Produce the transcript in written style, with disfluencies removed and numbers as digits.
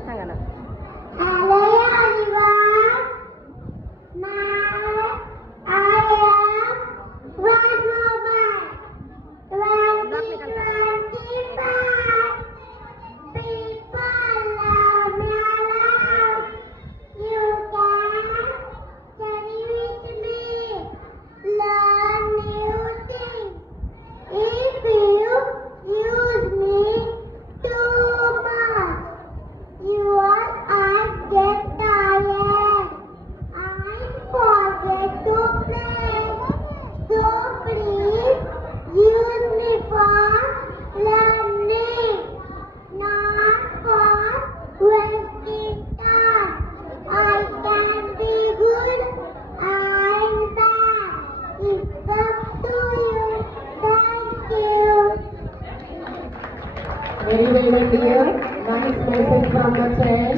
मला सांगा ना. Hello everyone. I am Raj Mobile. 2025. People love me around. You can study with me. Learn new things. If you use me too much, your eyes get tired and forget to play. So please use me for learning, not for wasting time. I can be good and bad. It's up to you. Thank you. Very well, dear. Nice message from the chair.